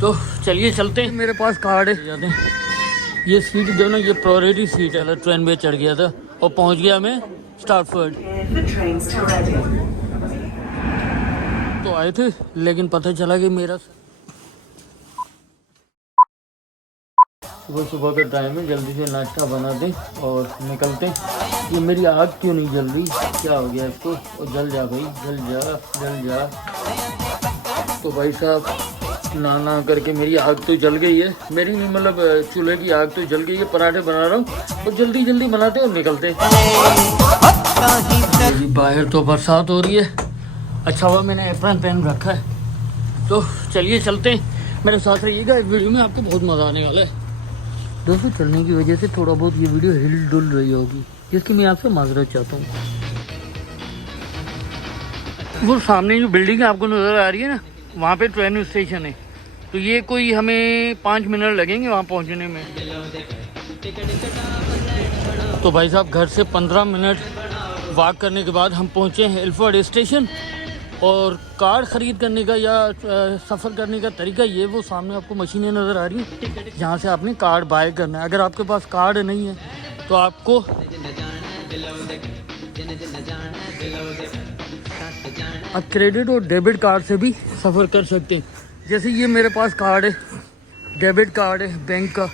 तो चलिए चलते हैं। मेरे पास कार्ड है, जाते हैं। ये सीट जो ना, ये प्रायोरिटी सीट है। ट्रेन में चढ़ गया था और पहुंच गया मैं स्टार्टफोर्ड। तो आए थे लेकिन पता चला कि मेरा सुबह सुबह का टाइम है, जल्दी से नाश्ता बना दें और निकलते हैं। ये मेरी आग क्यों नहीं जल रही, क्या हो गया इसको? और जल जा भाई, जल जा जल जा। तो भाई साहब ना करके मेरी आग तो जल गई है। मेरी मतलब चूल्हे की आग तो जल गई है। पराठे बना रहा हूँ और जल्दी जल्दी बनाते और निकलते। बाहर तो बरसात हो रही है। अच्छा हुआ मैंने एप्रन पहन रखा है। तो चलिए चलते हैं, मेरे साथ रहिएगा। इस वीडियो में आपको बहुत मज़ा आने वाला है। दोस्तों चलने की वजह से थोड़ा बहुत ये वीडियो हिल डुल रही होगी, जिसकी मैं आपसे माजरत चाहता हूँ। वो सामने जो बिल्डिंग आपको नज़र आ रही है ना, वहाँ पे ट्रेन स्टेशन है। तो ये कोई हमें 5 मिनट लगेंगे वहाँ पहुँचने में। तो भाई साहब घर से 15 मिनट वॉक करने के बाद हम पहुँचे हैं एल्फर्ड स्टेशन। और कार्ड ख़रीद करने का या सफ़र करने का तरीका ये, वो सामने आपको मशीनें नज़र आ रही हैं जहाँ से आपने कार्ड बाय करना है। अगर आपके पास कार्ड नहीं है तो आपको आप क्रेडिट और डेबिट कार्ड से भी सफ़र कर सकते हैं। जैसे ये मेरे पास कार्ड है, डेबिट कार्ड है बैंक का,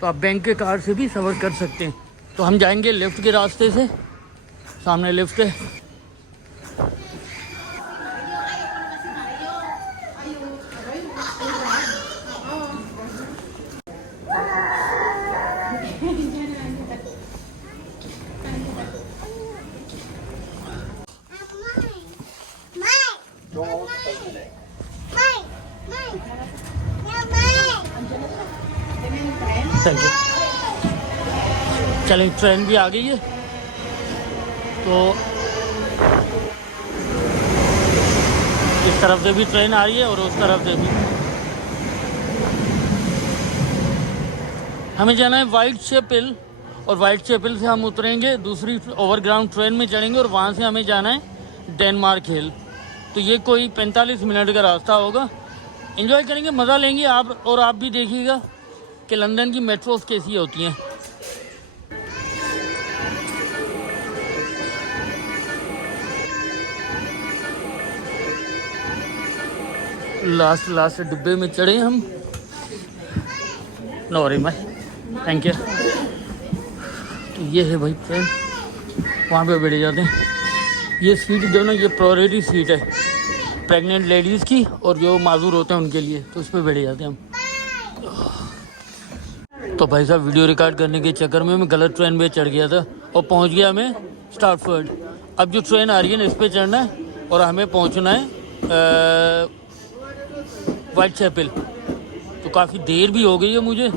तो आप बैंक के कार्ड से भी सफ़र कर सकते हैं। तो हम जाएंगे लेफ़्ट के रास्ते से, सामने लिफ्ट है। Thank you. चलें, ट्रेन भी आ गई है। तो इस तरफ से भी ट्रेन आ रही है और उस तरफ से भी। हमें जाना है वाइट चैपल, और वाइट चैपल से हम उतरेंगे, दूसरी ओवरग्राउंड ट्रेन में चढ़ेंगे और वहाँ से हमें जाना है डेनमार्क हिल। तो ये कोई 45 मिनट का रास्ता होगा। एंजॉय करेंगे, मज़ा लेंगे आप, और आप भी देखिएगा कि लंदन की मेट्रोस कैसी होती हैं। लास्ट डिब्बे में चढ़े हम। No worry my, thank you. तो ये है भाई ट्रेन, वहाँ पे बैठ जाते हैं। ये सीट जो ना, ये प्रायोरिटी सीट है प्रेग्नेंट लेडीज़ की, और जो माजूर होते हैं उनके लिए, तो उस पर बैठ जाते हैं हम। तो भाई साहब वीडियो रिकॉर्ड करने के चक्कर में मैं गलत ट्रेन में चढ़ गया था और पहुंच गया मैं स्टार्टफोर्ड। अब जो ट्रेन आ रही है ना, इस पर चढ़ना है और हमें पहुंचना है वाइट चैपल। तो काफ़ी देर भी हो गई है मुझे,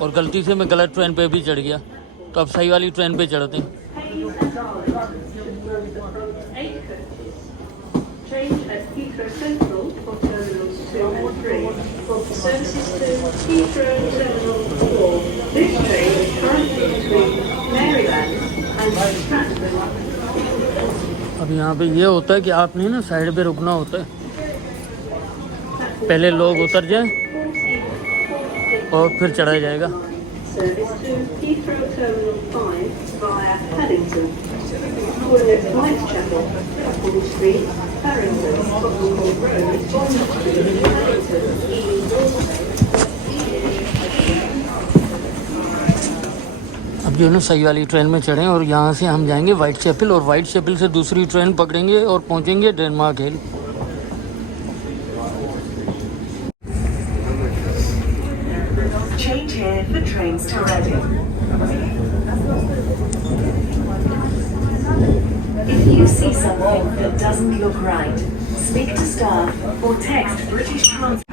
और गलती से मैं गलत ट्रेन पे भी चढ़ गया। तो अब सही वाली ट्रेन पे चढ़ते हैं। अब यहाँ पे ये होता है कि आपने ना साइड पे रुकना होता है, पहले लोग उतर जाएं और फिर चढ़ाया जाएगा। अब जो है ना सही वाली ट्रेन में चढ़ें और यहाँ से हम जाएंगे वाइट चैपल, और वाइट चैपल से दूसरी ट्रेन पकड़ेंगे और पहुँचेंगे Denmark hill. Change here for trains to Reading. If you see something that doesn't look right, speak to staff or text British Transport.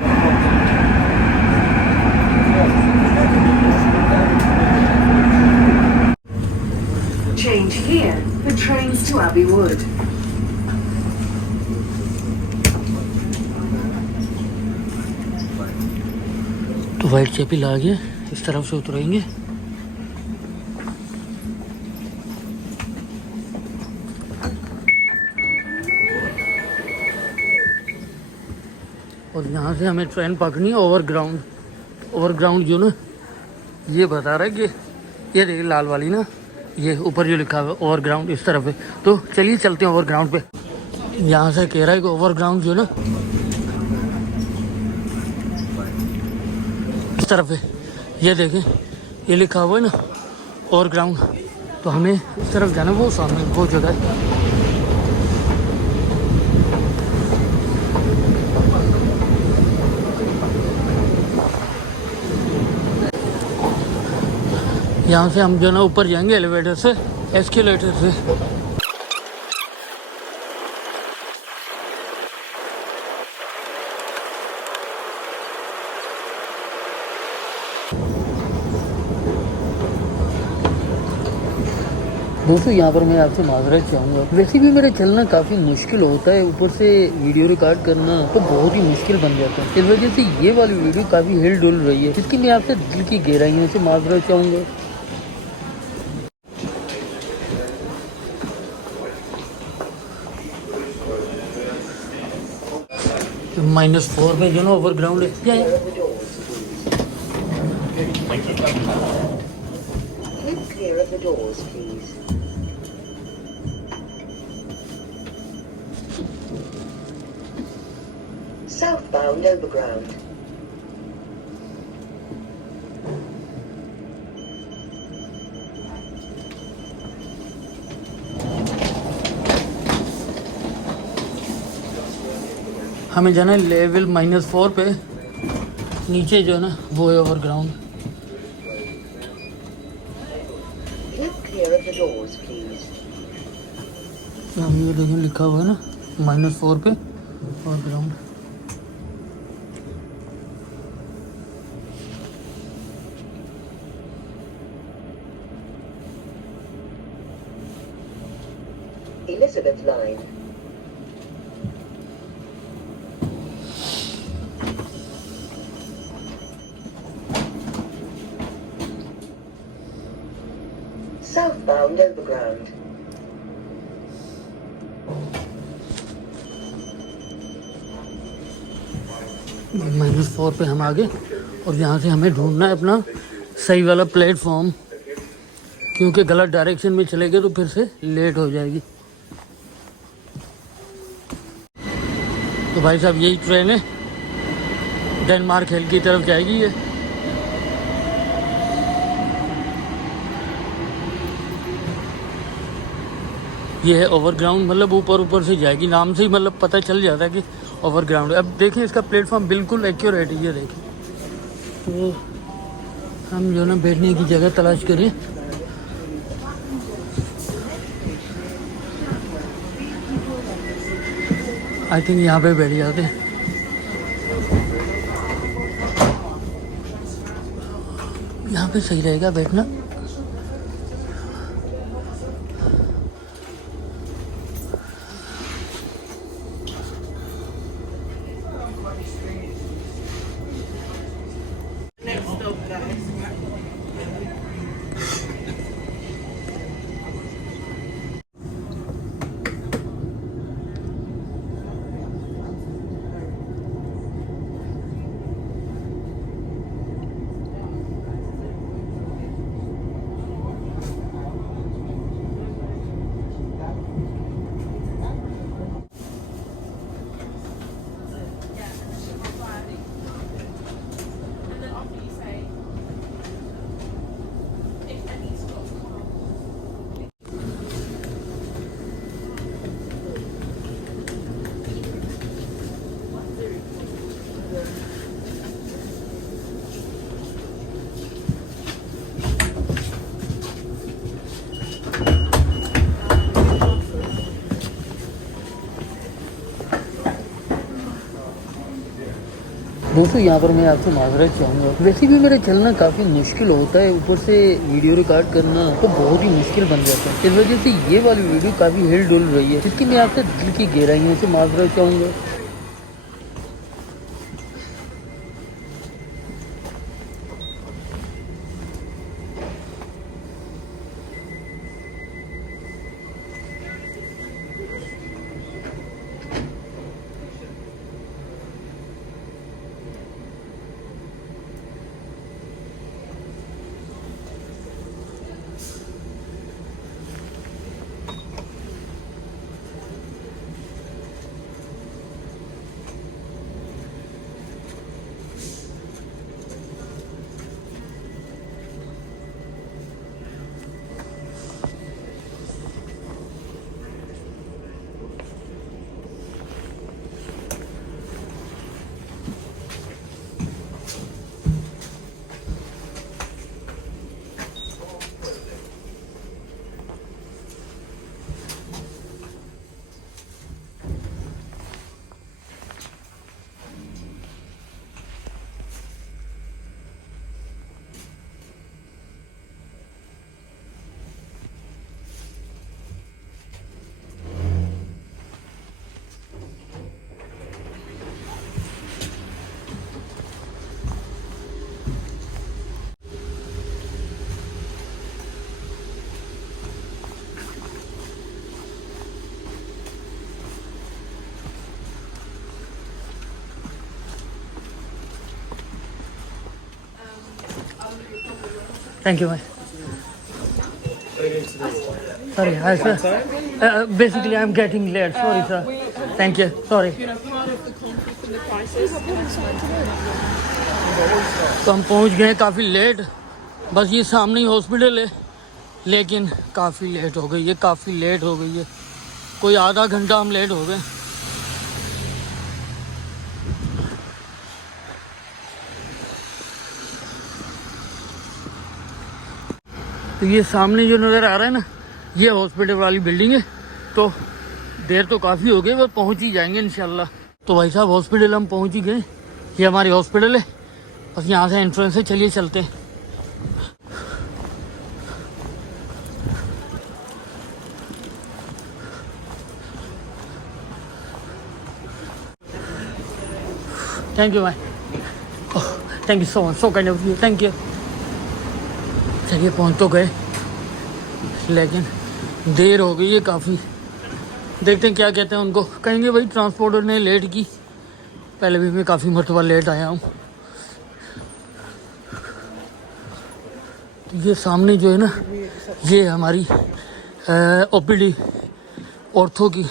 Change here for trains to Abbey Wood. तो white chapel आ गया, इस तरफ से उतरेंगे। और यहाँ से हमें ट्रेन पकड़नी है ओवरग्राउंड जो ना ये बता रहा है कि ये देखिए लाल वाली ना, ये ऊपर जो लिखा हुआ है ओवरग्राउंड इस तरफ है। तो चलिए चलते हैं ओवरग्राउंड पे। यहाँ से कह रहा है कि ओवरग्राउंड जो ना इस तरफ है, ये देखें ये लिखा हुआ है ना ओवरग्राउंड। तो हमें इस तरफ जाना, वो सामने वो जगह है। यहाँ से हम जो ना ऊपर जाएंगे एलिवेटर से, एस्केलेटर से। दोस्तों यहाँ पर मैं आपसे माजरत चाहूँगा, वैसे भी मेरा चलना काफ़ी मुश्किल होता है, ऊपर से वीडियो रिकॉर्ड करना तो बहुत ही मुश्किल बन जाता है। इस वजह से ये वाली वीडियो काफ़ी हिल डुल रही है, इसकी मैं आपसे दिल की गहराइयों से माजरत चाहूँगा। -4 पे जो ना ओवरग्राउंड है, क्या है? Keep clear of the doors, please. Southbound overground. हमें जाना है लेवल -4 पे, नीचे जो है ना वो है overground. Keep clear of the doors, please. हम ये देखें लिखा हुआ है ना -4 पे overground. Elizabeth Line. Southbound overground. -4 पे हम आगे, और यहाँ से हमें ढूंढना है अपना सही वाला प्लेटफॉर्म, क्योंकि गलत डायरेक्शन में चले गए तो फिर से लेट हो जाएगी। तो भाई साहब यही ट्रेन है, डेनमार्क हेल की तरफ जाएगी ये। ये है ओवरग्राउंड, मतलब ऊपर से जाएगी, नाम से ही मतलब पता चल जाता है कि ओवरग्राउंड। अब देखें इसका प्लेटफॉर्म बिल्कुल एक्यूरेट है, ये देखें। तो हम जो ना बैठने की जगह तलाश करें। आई थिंक यहाँ पे बैठ जाते हैं। यहाँ पे सही रहेगा बैठना। दोस्तों यहाँ पर मैं आपसे माजरत चाहूँगा, वैसे भी मेरा चलना काफ़ी मुश्किल होता है, ऊपर से वीडियो रिकॉर्ड करना तो बहुत ही मुश्किल बन जाता है। इस वजह से ये वाली वीडियो काफ़ी हिल डुल रही है, इसकी मैं आपसे दिल की गहराइयों से माजरत चाहूँगा। थैंक यू भाई। Sorry, hi sir. Basically, I'm getting late. Sorry, sir. Thank you. Sorry. तो हम पहुंच गए काफ़ी लेट, बस ये सामने ही हॉस्पिटल है, लेकिन काफ़ी लेट हो गई है, काफ़ी लेट हो गई है, कोई आधा घंटा हम लेट हो गए। तो ये सामने जो नज़र आ रहा है ना, ये हॉस्पिटल वाली बिल्डिंग है। तो देर तो काफ़ी हो गई, बस पहुंच ही जाएंगे इंशाल्लाह। तो भाई साहब हॉस्पिटल हम पहुंच ही गए, ये हमारी हॉस्पिटल है, बस यहाँ से एंट्रेंस है, चलिए चलते हैं। थैंक यू भाई, thank you so much, so kind of you, thank you. चलिए पहुंच तो गए, लेकिन देर हो गई है काफ़ी। देखते हैं क्या कहते हैं उनको, कहेंगे भाई ट्रांसपोर्टर ने लेट की। पहले भी मैं काफ़ी मरतबा लेट आया हूँ। तो ये सामने जो है ना, ये हमारी ओपीडी ऑर्थो की।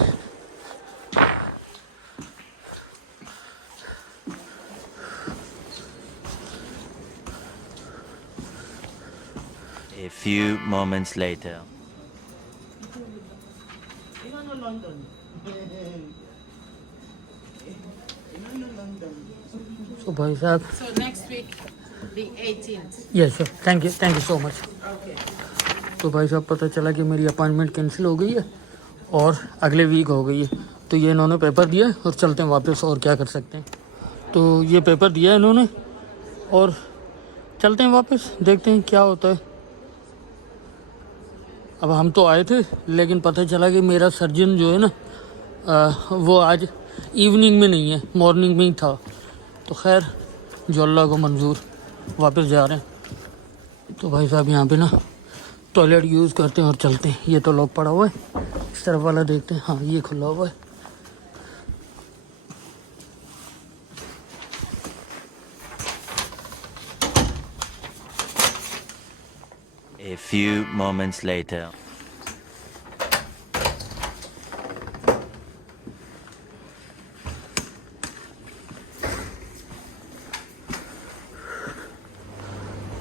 A few moments later. तो भाई साहब, So next week, the 18th. Yes sir, thank you so much. Okay. तो भाई साहब पता चला कि मेरी अपॉइंटमेंट कैंसिल हो गई है और अगले वीक हो गई है। तो ये इन्होंने पेपर दिया और चलते हैं वापस, और क्या कर सकते हैं। तो ये पेपर दिया है इन्होंने और चलते हैं वापस, देखते हैं क्या होता है। अब हम तो आए थे, लेकिन पता चला कि मेरा सर्जन जो है ना, वो आज इवनिंग में नहीं है, मॉर्निंग में ही था। तो खैर जो अल्लाह को मंजूर, वापस जा रहे हैं। तो भाई साहब यहाँ पे ना टॉयलेट यूज़ करते हैं और चलते हैं। ये तो लॉक पड़ा हुआ है, इस तरफ वाला देखते हैं। हाँ ये खुला हुआ है। A few moments later.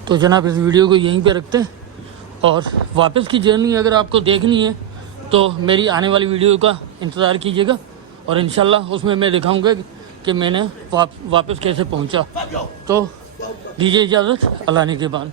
तो जनाब इस वीडियो को यहीं पे रखते हैं, और वापस की जर्नी अगर आपको देखनी है तो मेरी आने वाली वीडियो का इंतज़ार कीजिएगा, और इंशाल्लाह उसमें मैं दिखाऊंगा कि मैंने वापस कैसे पहुंचा। तो दीजिए इजाज़त, अल्लाह ने के बाद।